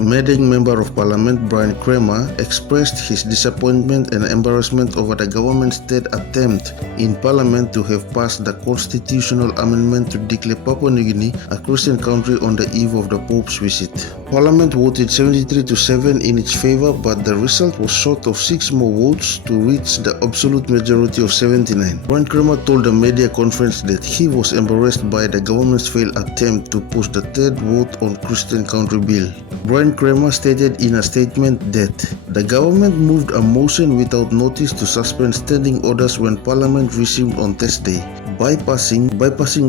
Madang Member of Parliament Bryan Kramer expressed his disappointment and embarrassment over the government's third attempt in Parliament to have passed the constitutional amendment to declare Papua New Guinea a Christian country on the eve of the Pope's visit. Parliament voted 73-7 in its favor, but the result was short of 6 more votes to reach the absolute majority of 79. Bryan Kramer told the media conference that he was embarrassed by the government's failed attempt to push the third vote on Christian country bill. Bryan Kramer stated in a statement that the government moved a motion without notice to suspend standing orders when Parliament resumed on Thursday, bypassing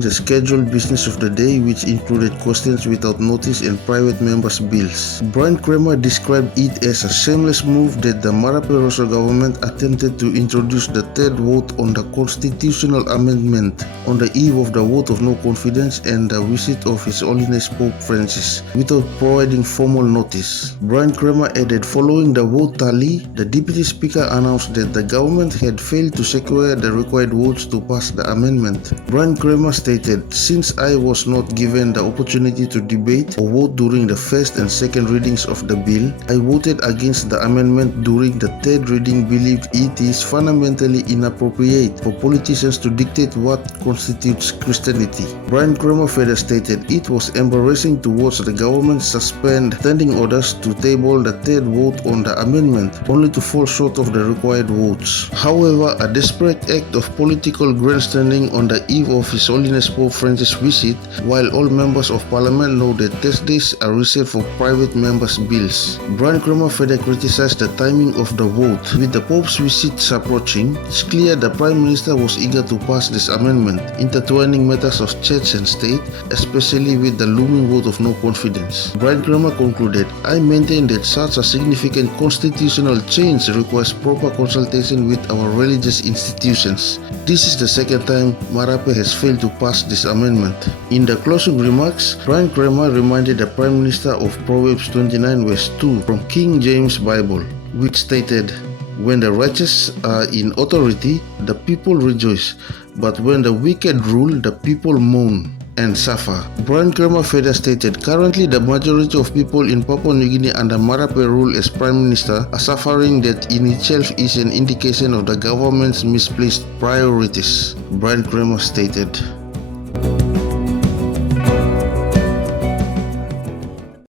the scheduled business of the day, which included questions without notice and private members' bills. Bryan Kramer described it as a shameless move that the Marape government attempted to introduce the third vote on the constitutional amendment on the eve of the vote of no confidence and the visit of His Holiness Pope Francis without providing formal notice. Bryan Kramer added, following the vote tally, the Deputy Speaker announced that the government had failed to secure the required votes to pass the amendment. Bryan Kramer stated, "Since I was not given the opportunity to debate or vote during the first and second readings of the bill, I voted against the amendment during the third reading, believed it is fundamentally inappropriate for politicians to dictate what constitutes Christianity." Bryan Kramer further stated it was embarrassing to watch the government suspend standing orders to table the third vote on the amendment, only to fall short of the required votes. However, a desperate act of political grandstanding on the eve of His Holiness Pope Francis' visit, while all members of Parliament know that Thursdays are reserved for private members' bills. Bryan Kramer further criticized the timing of the vote. With the Pope's visits approaching, it's clear the Prime Minister was eager to pass this amendment, intertwining matters of church and state, especially with the looming vote of no confidence. Bryan Kramer concluded, "I maintain that such a significant constitutional change requires proper consultation with our religious institutions. This is the second time Marape has failed to pass this amendment." In the closing remarks, Bryan Kramer reminded the Prime Minister of Proverbs 29 verse 2 from King James Bible, which stated, "When the righteous are in authority, the people rejoice, but when the wicked rule, the people moan and suffer." Bryan Kramer further stated, "Currently, the majority of people in Papua New Guinea under Marape rule as Prime Minister are suffering. That in itself is an indication of the government's misplaced priorities," Bryan Kramer stated.